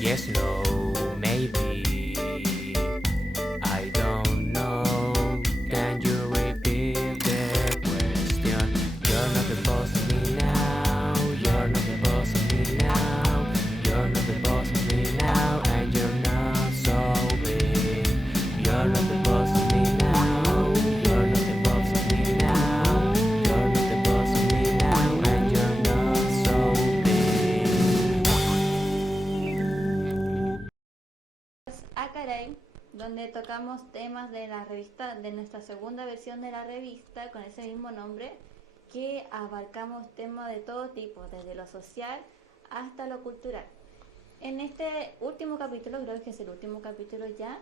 Yes, no, maybe. I don't know. Can you repeat the question? You're not the boss of me now. You're not the boss of me now. You're not the boss of me now. And you're not so big. You're not the boss of me now. You're not the boss of me now. You're not the boss of me now. And you're not so big. A Caray, donde tocamos temas de la revista, de nuestra segunda versión de la revista con ese mismo nombre, que abarcamos temas de todo tipo, desde lo social hasta lo cultural. En este último capítulo, creo que es el último capítulo ya,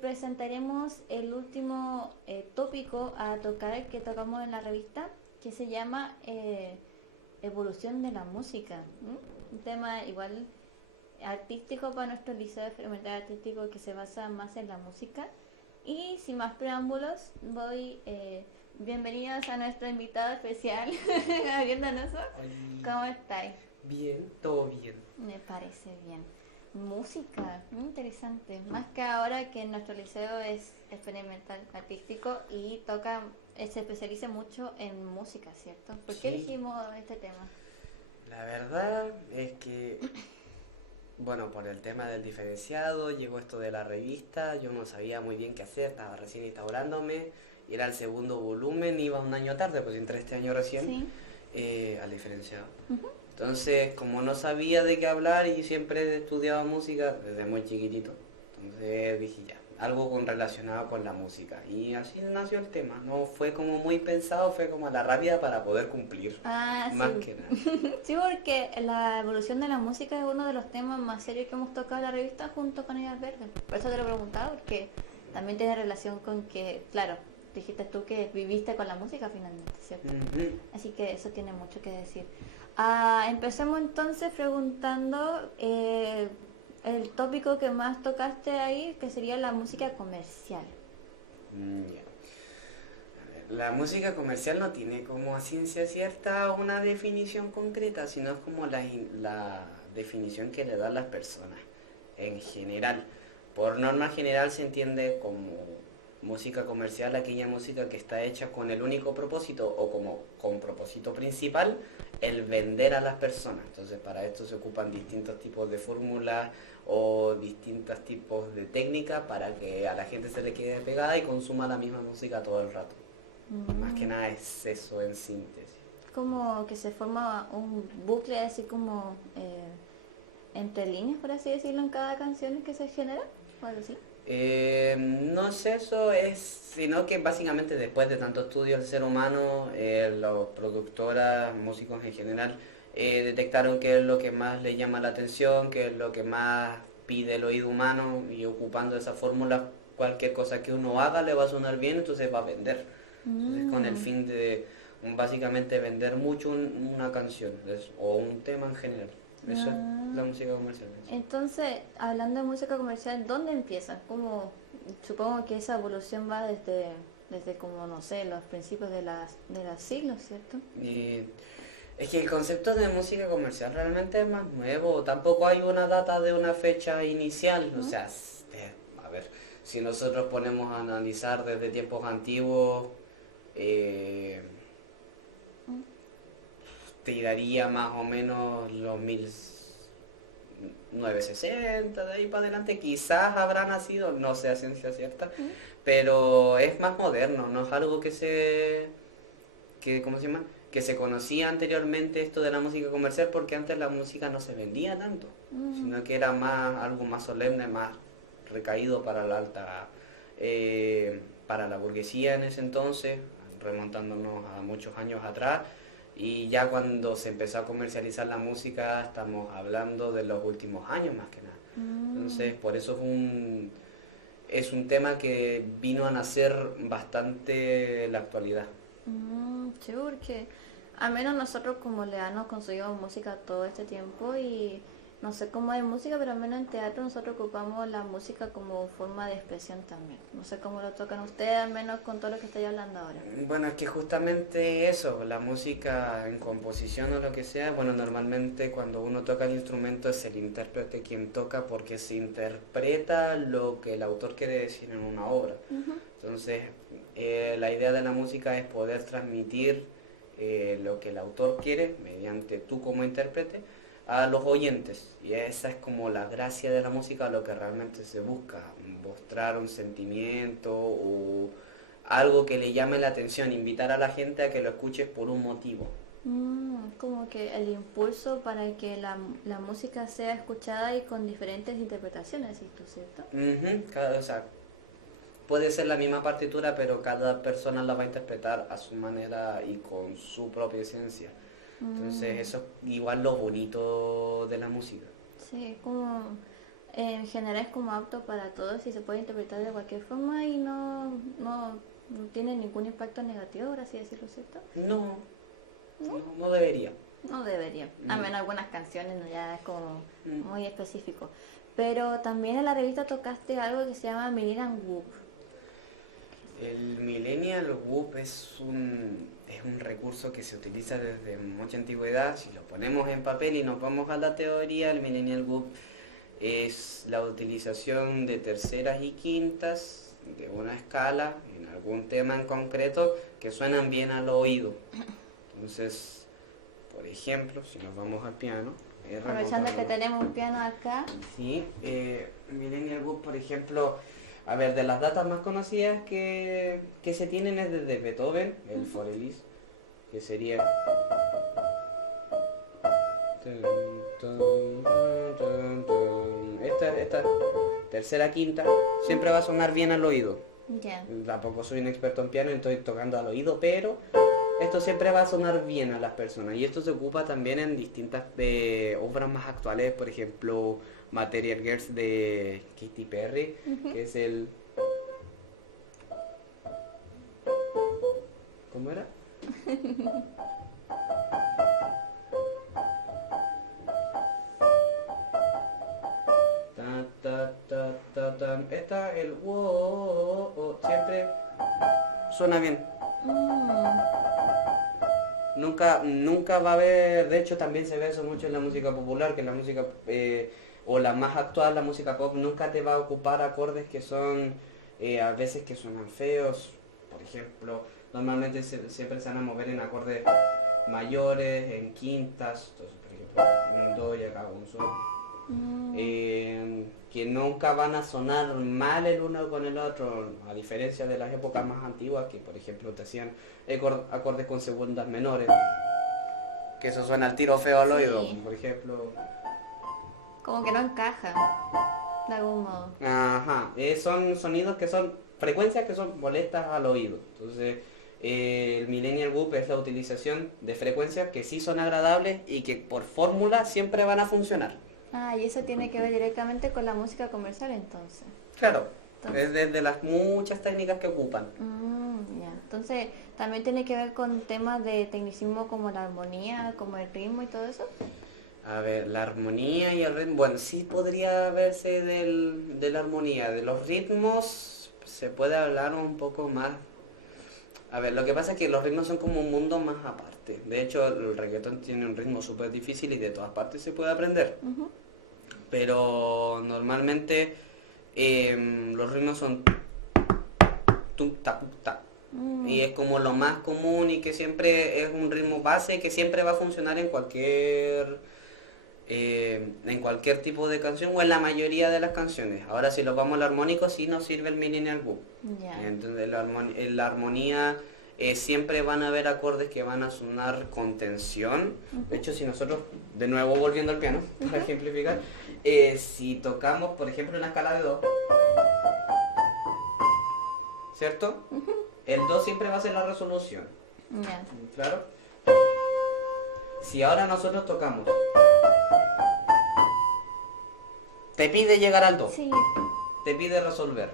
presentaremos el último tópico a tocar que tocamos en la revista, que se llama evolución de la música. Un tema igual artístico para nuestro liceo experimental artístico que se basa más en la música. Y sin más preámbulos, voy bienvenidos a nuestro invitado especial, Gabriel Donoso. ¿Cómo estáis? Bien, todo bien. Me parece bien. Música, muy interesante. Más que ahora que nuestro liceo es experimental artístico y toca, se especializa mucho en música, ¿cierto? ¿Por qué Sí. elegimos este tema? La verdad es que, bueno, por el tema del diferenciado, llegó esto de la revista, yo no sabía muy bien qué hacer, estaba recién instaurándome, y era el segundo volumen, iba un año tarde, pues entré este año recién Sí. al diferenciado. Ujú. Entonces, como no sabía de qué hablar y siempre estudiaba música desde muy chiquitito, entonces dije ya, algo relacionado con la música. Y así nació el tema, no fue como muy pensado, fue como a la rápida para poder cumplir, Ah, más sí. que nada. Sí, porque la evolución de la música es uno de los temas más serios que hemos tocado en la revista junto con Ellas Verde. Por eso te lo preguntaba, porque también tiene relación con que, claro, dijiste tú que viviste con la música finalmente, ¿cierto? Ujú. Así que eso tiene mucho que decir. Empecemos entonces preguntando el tópico que más tocaste ahí, que sería la música comercial. Ya. A ver, la música comercial no tiene como a ciencia cierta una definición concreta, sino es como la definición que le dan las personas en general. Por norma general se entiende como música comercial aquella música que está hecha con el único propósito o como con propósito principal el vender a las personas. Entonces para esto se ocupan distintos tipos de fórmulas o distintos tipos de técnicas para que a la gente se le quede pegada y consuma la misma música todo el rato. Más que nada es eso en síntesis. Como que se forma un bucle así como entre líneas, por así decirlo, en cada canción que se genera, o algo así. No es eso, es, sino que básicamente después de tanto estudio del ser humano, las productoras, músicos en general, detectaron qué es lo que más les llama la atención, qué es lo que más pide el oído humano y ocupando esa fórmula, cualquier cosa que uno haga le va a sonar bien, entonces va a vender. Entonces con el fin de básicamente vender mucho una canción o un tema en general. Eso es la música comercial. Entonces, hablando de música comercial, ¿dónde empieza? Como, supongo que esa evolución va desde como, no sé, los principios de los siglos, ¿cierto? Y es que el concepto de música comercial realmente es más nuevo, tampoco hay una data de una fecha inicial, o sea, a ver, si nosotros ponemos a analizar desde tiempos antiguos, eh, tiraría más o menos los 1960, de ahí para adelante, quizás habrá nacido, no sé a ciencia cierta, pero es más moderno, no es algo ¿cómo se llama? Que se conocía anteriormente esto de la música comercial porque antes la música no se vendía tanto, sino que era más algo más solemne, más recaído para la alta, para la burguesía en ese entonces, remontándonos a muchos años atrás. Y ya cuando se empezó a comercializar la música, estamos hablando de los últimos años más que nada. Entonces, por eso es un tema que vino a nacer bastante en la actualidad. Sí, porque al menos nosotros como leanos consumimos música todo este tiempo y no sé cómo hay música, pero al menos en teatro nosotros ocupamos la música como forma de expresión también. No sé cómo lo tocan ustedes, al menos con todo lo que estoy hablando ahora. Bueno, es que justamente eso, la música en composición o lo que sea, bueno, normalmente cuando uno toca el instrumento es el intérprete quien toca porque se interpreta lo que el autor quiere decir en una obra. Entonces, la idea de la música es poder transmitir lo que el autor quiere mediante tú como intérprete a los oyentes, y esa es como la gracia de la música, lo que realmente se busca, mostrar un sentimiento o algo que le llame la atención, invitar a la gente a que lo escuches por un motivo. Como que el impulso para que la música sea escuchada y con diferentes interpretaciones, ¿sí, tú, cierto? O sea, puede ser la misma partitura, pero cada persona la va a interpretar a su manera y con su propia esencia. Entonces eso es igual lo bonito de la música. Sí, como en general es como apto para todos y se puede interpretar de cualquier forma y no tiene ningún impacto negativo, por así decirlo, ¿cierto? No debería. No debería. A menos algunas canciones, ¿no? Ya es como muy específico. Pero también en la revista tocaste algo que se llama Millennial Whoop. El Millennial Whoop es un recurso que se utiliza desde mucha antigüedad. Si lo ponemos en papel y nos vamos a la teoría, el Millennial Whoop es la utilización de terceras y quintas de una escala en algún tema en concreto que suenan bien al oído. Entonces, por ejemplo, si nos vamos al piano, Aprovechando que tenemos un piano acá. Sí, Millennial Whoop, por ejemplo, a ver, de las datas más conocidas que se tienen es desde Beethoven, el Forelis, que sería... Esta tercera quinta siempre va a sonar bien al oído. Ya. Tampoco soy un experto en piano y estoy tocando al oído, pero esto siempre va a sonar bien a las personas. Y esto se ocupa también en distintas obras más actuales, por ejemplo, Material Girls de Katy Perry, que es el... ¿Cómo era? Esta, el wow, siempre suena bien. Nunca va a haber, de hecho también se ve eso mucho en la música popular, que la música, o la más actual, la música pop, nunca te va a ocupar acordes que son, a veces que suenan feos. Por ejemplo, normalmente siempre se van a mover en acordes mayores, en quintas, entonces por ejemplo, un do y acá un sol. Que nunca van a sonar mal el uno con el otro, a diferencia de las épocas más antiguas que por ejemplo te hacían acordes con segundas menores, que eso suena al tiro feo al oído, por ejemplo. Como que no encaja, de algún modo. Ajá, son sonidos que son, frecuencias que son molestas al oído. Entonces el Millennial Whoop es la utilización de frecuencias que sí son agradables y que por fórmula siempre van a funcionar. Y eso tiene que ver directamente con la música comercial entonces. Claro, es de las muchas técnicas que ocupan. Ya. Entonces, ¿también tiene que ver con temas de tecnicismo como la armonía, como el ritmo y todo eso? A ver, la armonía y el ritmo, bueno, sí podría verse de la armonía. De los ritmos se puede hablar un poco más. A ver, lo que pasa es que los ritmos son como un mundo más aparte. De hecho, el reggaetón tiene un ritmo súper difícil y de todas partes se puede aprender. Pero normalmente los ritmos son tum, ta, ta. Y es como lo más común y que siempre es un ritmo base que siempre va a funcionar en cualquier tipo de canción o en la mayoría de las canciones. Ahora si lo vamos al armónico sí nos sirve el Millennial Whoop. Entonces la armonía siempre van a haber acordes que van a sonar con tensión. De hecho, si nosotros, de nuevo volviendo al piano, para ejemplificar, si tocamos, por ejemplo, una escala de do, ¿cierto? El do siempre va a ser la resolución. ¿Claro? Si ahora nosotros tocamos, te pide llegar al do, Sí. te pide resolver.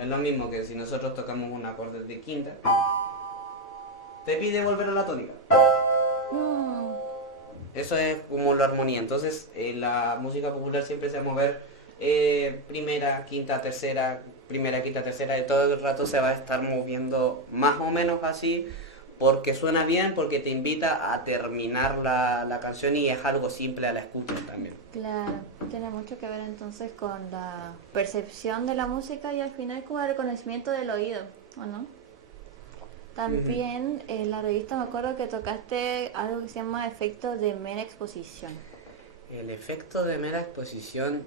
Es lo mismo que si nosotros tocamos un acorde de quinta, te pide volver a la tónica. Eso es como la armonía. Entonces, la música popular siempre se va a mover primera, quinta, tercera, primera, quinta, tercera, y todo el rato se va a estar moviendo más o menos así, porque suena bien, porque te invita a terminar la canción y es algo simple a la escucha también. Claro, tiene mucho que ver entonces con la percepción de la música y al final con el reconocimiento del oído, ¿o no? También en la revista me acuerdo que tocaste algo que se llama efecto de mera exposición. El efecto de mera exposición,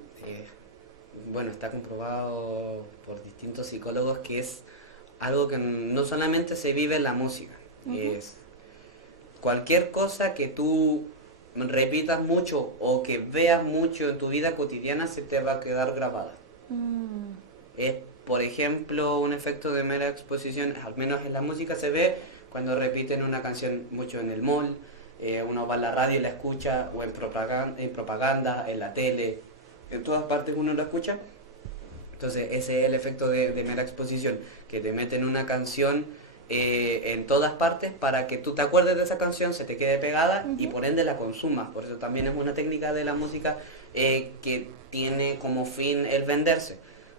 bueno, está comprobado por distintos psicólogos que es algo que no solamente se vive en la música, es cualquier cosa que tú repitas mucho o que veas mucho en tu vida cotidiana se te va a quedar grabada. Es, por ejemplo, un efecto de mera exposición, al menos en la música se ve cuando repiten una canción mucho en el mall, uno va a la radio y la escucha, o en propaganda, en la tele, en todas partes uno la escucha. Entonces ese es el efecto de mera exposición, que te meten una canción en todas partes para que tú te acuerdes de esa canción, se te quede pegada y por ende la consumas. Por eso también es una técnica de la música que tiene como fin el venderse,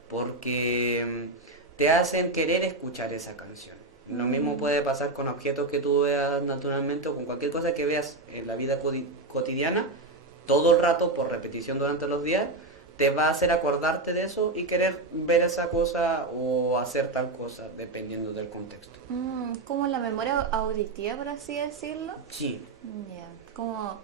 porque te hacen querer escuchar esa canción. Lo mismo puede pasar con objetos que tú veas naturalmente o con cualquier cosa que veas en la vida cotidiana, todo el rato por repetición durante los días, te va a hacer acordarte de eso y querer ver esa cosa o hacer tal cosa, dependiendo del contexto. Como la memoria auditiva, por así decirlo. Sí. Ya, como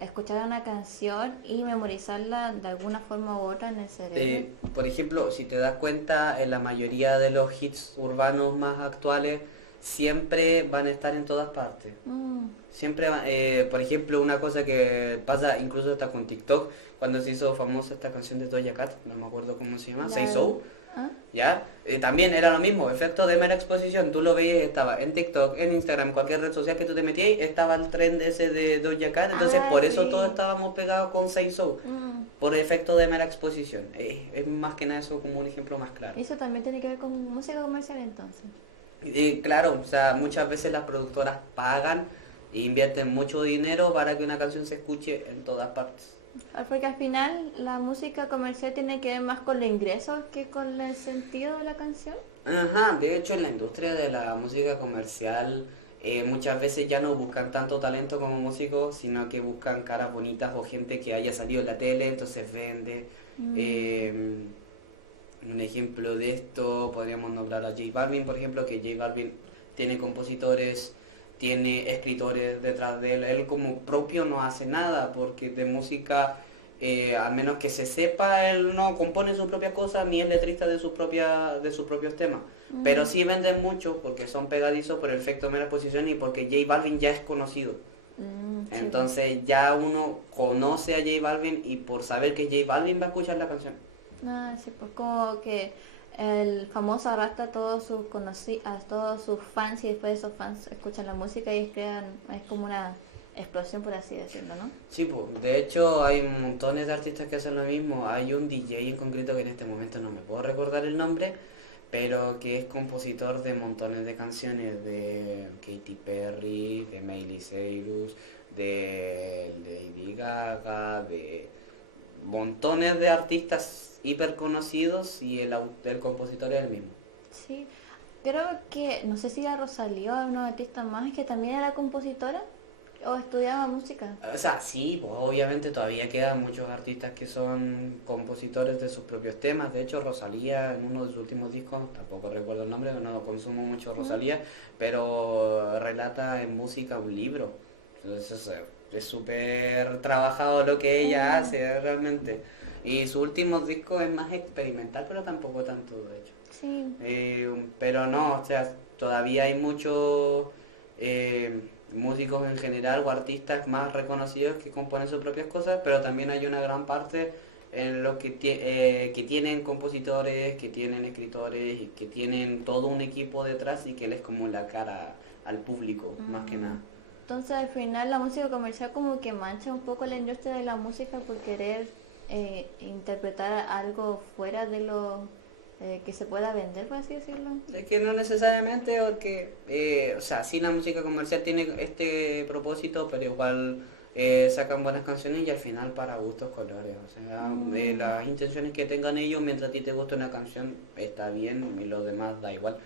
escuchar una canción y memorizarla de alguna forma u otra en el cerebro. Por ejemplo, si te das cuenta, en la mayoría de los hits urbanos más actuales, siempre van a estar en todas partes. Siempre, por ejemplo, una cosa que pasa incluso hasta con TikTok, cuando se hizo famosa esta canción de Doja Cat, no me acuerdo cómo se llama, Say So, ¿ya? También era lo mismo, efecto de mera exposición, tú lo veías, estaba en TikTok, en Instagram, cualquier red social que tú te metías, estaba el trend ese de Doja Cat, entonces por eso todos estábamos pegados con Say So, por efecto de mera exposición. Es más que nada eso como un ejemplo más claro. Eso también tiene que ver con música comercial entonces. Claro, o sea, muchas veces las productoras pagan e invierten mucho dinero para que una canción se escuche en todas partes. Porque al final la música comercial tiene que ver más con los ingresos que con el sentido de la canción. Ajá, de hecho en la industria de la música comercial muchas veces ya no buscan tanto talento como músicos, sino que buscan caras bonitas o gente que haya salido en la tele, entonces vende. Un ejemplo de esto podríamos nombrar a J Balvin, por ejemplo, que J Balvin tiene compositores, tiene escritores detrás de él. Él como propio no hace nada, porque de música, al menos que se sepa, él no compone sus propias cosas, ni es letrista de sus propios temas. Pero sí venden mucho, porque son pegadizos por el efecto de mera exposición y porque J Balvin ya es conocido. Entonces ya uno conoce a J Balvin y por saber que J Balvin va a escuchar la canción. Sí, pues como que el famoso arrastra a todos sus a todos sus fans y después esos fans escuchan la música y es como una explosión, por así decirlo, ¿no? Sí, pues, de hecho hay montones de artistas que hacen lo mismo. Hay un DJ en concreto que en este momento no me puedo recordar el nombre, pero que es compositor de montones de canciones, de Katy Perry, de Miley Cyrus, de Lady Gaga, de montones de artistas hiper conocidos y el compositor es el mismo. Sí, creo que, no sé si era Rosalía o una artista más que también era compositora o estudiaba música. O sea, sí, pues obviamente todavía quedan muchos artistas que son compositores de sus propios temas. De hecho, Rosalía en uno de sus últimos discos, tampoco recuerdo el nombre, no consumo mucho Rosalía, pero relata en música un libro. Entonces es súper trabajado lo que ella hace realmente. Y su último disco es más experimental, pero tampoco tanto, de hecho. Sí. Pero no, o sea, todavía hay muchos músicos en general o artistas más reconocidos que componen sus propias cosas, pero también hay una gran parte en lo que tienen compositores, que tienen escritores y que tienen todo un equipo detrás y que él es como la cara al público, más que nada. Entonces al final la música comercial como que mancha un poco la industria de la música por querer interpretar algo fuera de lo que se pueda vender, por así decirlo. Es que no necesariamente, porque, o sea, sí la música comercial tiene este propósito, pero igual sacan buenas canciones y al final para gustos colores. O sea, las intenciones que tengan ellos, mientras a ti te gusta una canción, está bien y lo demás da igual.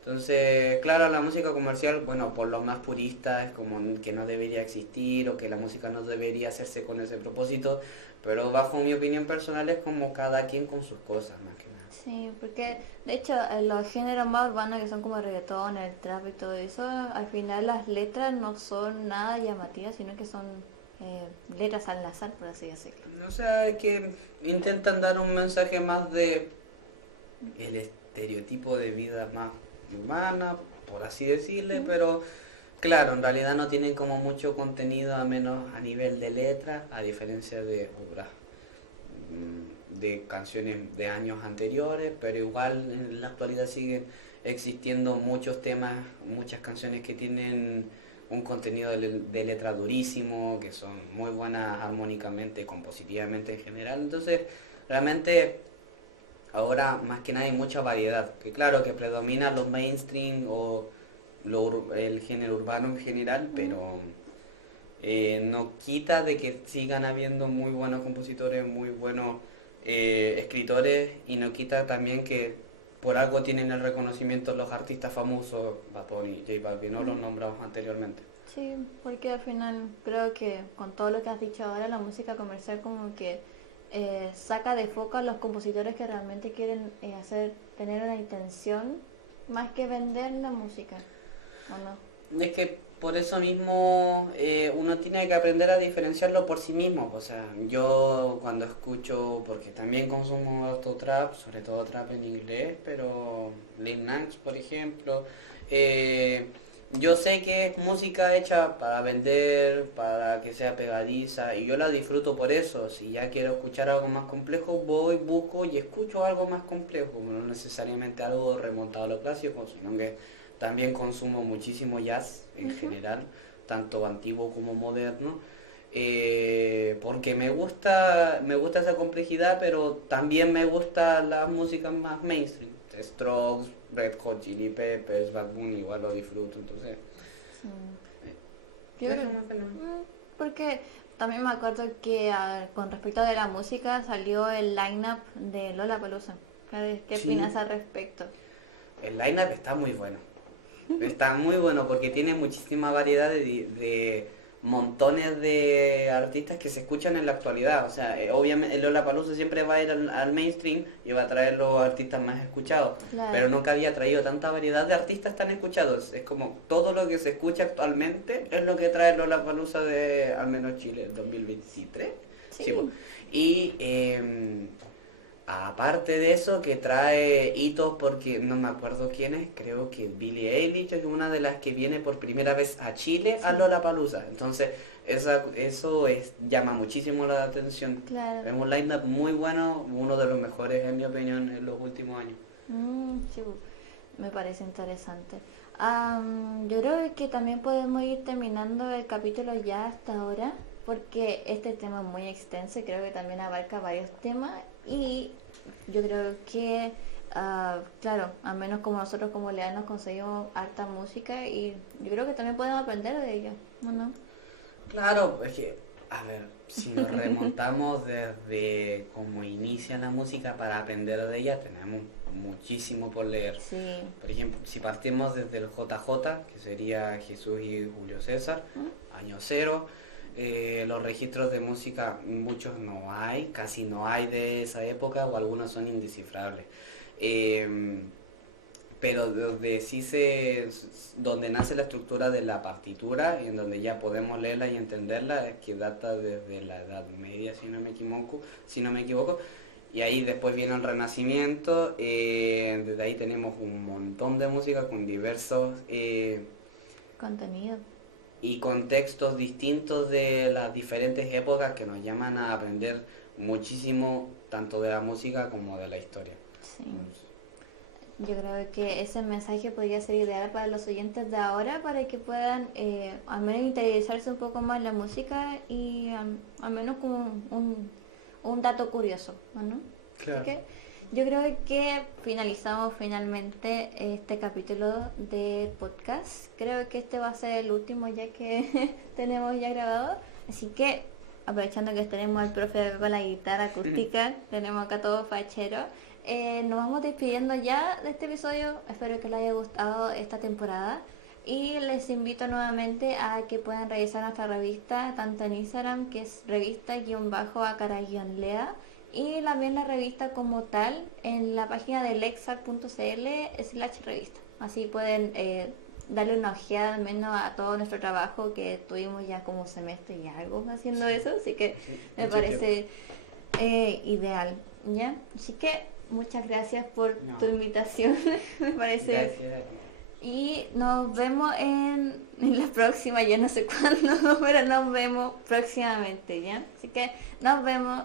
Entonces, claro, la música comercial, bueno, por los más puristas es como que no debería existir o que la música no debería hacerse con ese propósito, pero bajo mi opinión personal es como cada quien con sus cosas, más que nada. Sí, porque de hecho los géneros más urbanos que son como el reggaetón, el trap y todo eso, al final las letras no son nada llamativas, sino que son letras al azar, por así decirlo. O sea, que intentan dar un mensaje más de el estereotipo de vida más humana, por así decirle, pero claro, en realidad no tienen como mucho contenido, a menos a nivel de letra, a diferencia de obras de canciones de años anteriores, pero igual en la actualidad siguen existiendo muchos temas, muchas canciones que tienen un contenido de letra durísimo, que son muy buenas armónicamente, compositivamente en general. Entonces, realmente ahora más que nada hay mucha variedad, que claro que predomina los mainstream o el género urbano en general, pero no quita de que sigan habiendo muy buenos compositores, muy buenos escritores, y no quita también que por algo tienen el reconocimiento los artistas famosos, Bad Bunny, J Balvin, no los nombramos anteriormente. Sí, porque al final creo que con todo lo que has dicho ahora, la música comercial como que saca de foco a los compositores que realmente quieren tener una intención más que vender la música, ¿o no? Es que por eso mismo uno tiene que aprender a diferenciarlo por sí mismo. O sea, yo cuando escucho, porque también consumo harto trap, sobre todo trap en inglés, pero Lil Nas, por ejemplo, yo sé que es música hecha para vender, para que sea pegadiza, y yo la disfruto por eso. Si ya quiero escuchar algo más complejo, voy, busco y escucho algo más complejo, no necesariamente algo remontado a lo clásico, sino que también consumo muchísimo jazz en general, tanto antiguo como moderno, porque me gusta esa complejidad, pero también me gusta la música más mainstream. Strokes, Red Hot Chili Peppers, Bad Bunny, igual lo disfruto, entonces... Sí. Yo creo, porque también me acuerdo que con respecto de la música salió el line-up de Lollapalooza. ¿Qué Sí. opinas al respecto? El line-up está muy bueno. Está muy bueno porque tiene muchísima variedad de montones de artistas que se escuchan en la actualidad. O sea, obviamente el Lollapalooza siempre va a ir al mainstream y va a traer los artistas más escuchados. Claro. Pero nunca había traído tanta variedad de artistas tan escuchados. Es como todo lo que se escucha actualmente es lo que trae el Lollapalooza de al menos Chile, el 2023. Sí. Pues. Y aparte de eso, que trae hitos porque no me acuerdo quién es, creo que Billie Eilish es una de las que viene por primera vez a Chile a Lollapalooza. Entonces, eso llama muchísimo la atención. Claro. Es un line-up muy bueno, uno de los mejores en mi opinión en los últimos años. Sí, me parece interesante. Yo creo que también podemos ir terminando el capítulo ya hasta ahora, porque este tema es muy extenso y creo que también abarca varios temas, y yo creo que, claro, al menos como nosotros como leanos conseguimos harta música, y yo creo que también podemos aprender de ella, ¿no? Claro, es que, a ver, si nos remontamos desde cómo inicia la música para aprender de ella, tenemos muchísimo por leer. Sí. Por ejemplo, si partimos desde el JJ, que sería Jesús y Julio César, año cero, los registros de música, muchos no hay, casi no hay de esa época, o algunos son indescifrables. Pero donde nace la estructura de la partitura, y en donde ya podemos leerla y entenderla, es que data desde la Edad Media, si no me equivoco. Y ahí después viene el Renacimiento, desde ahí tenemos un montón de música con diversos Contenido. y contextos distintos de las diferentes épocas que nos llaman a aprender muchísimo, tanto de la música como de la historia. Sí. Yo creo que ese mensaje podría ser ideal para los oyentes de ahora, para que puedan al menos interiorizarse un poco más en la música, y al menos como un dato curioso, ¿no? Claro. Así que yo creo que finalizamos finalmente este capítulo de podcast. Creo que este va a ser el último ya que tenemos ya grabado. Así que, aprovechando que tenemos al profe acá con la guitarra acústica, tenemos acá todo fachero, nos vamos despidiendo ya de este episodio. Espero que les haya gustado esta temporada. Y les invito nuevamente a que puedan revisar nuestra revista, tanto en Instagram, que es revista-acara-lea, y también la revista como tal en la página de lexar.cl/revista. Así pueden darle una ojeada al menos a todo nuestro trabajo, que tuvimos ya como semestre y algo haciendo eso, así que me parece ideal, ¿ya? Así que muchas gracias por tu invitación, me parece. Gracias. Y nos vemos en la próxima, ya no sé cuándo, pero nos vemos próximamente, ¿ya? Así que nos vemos.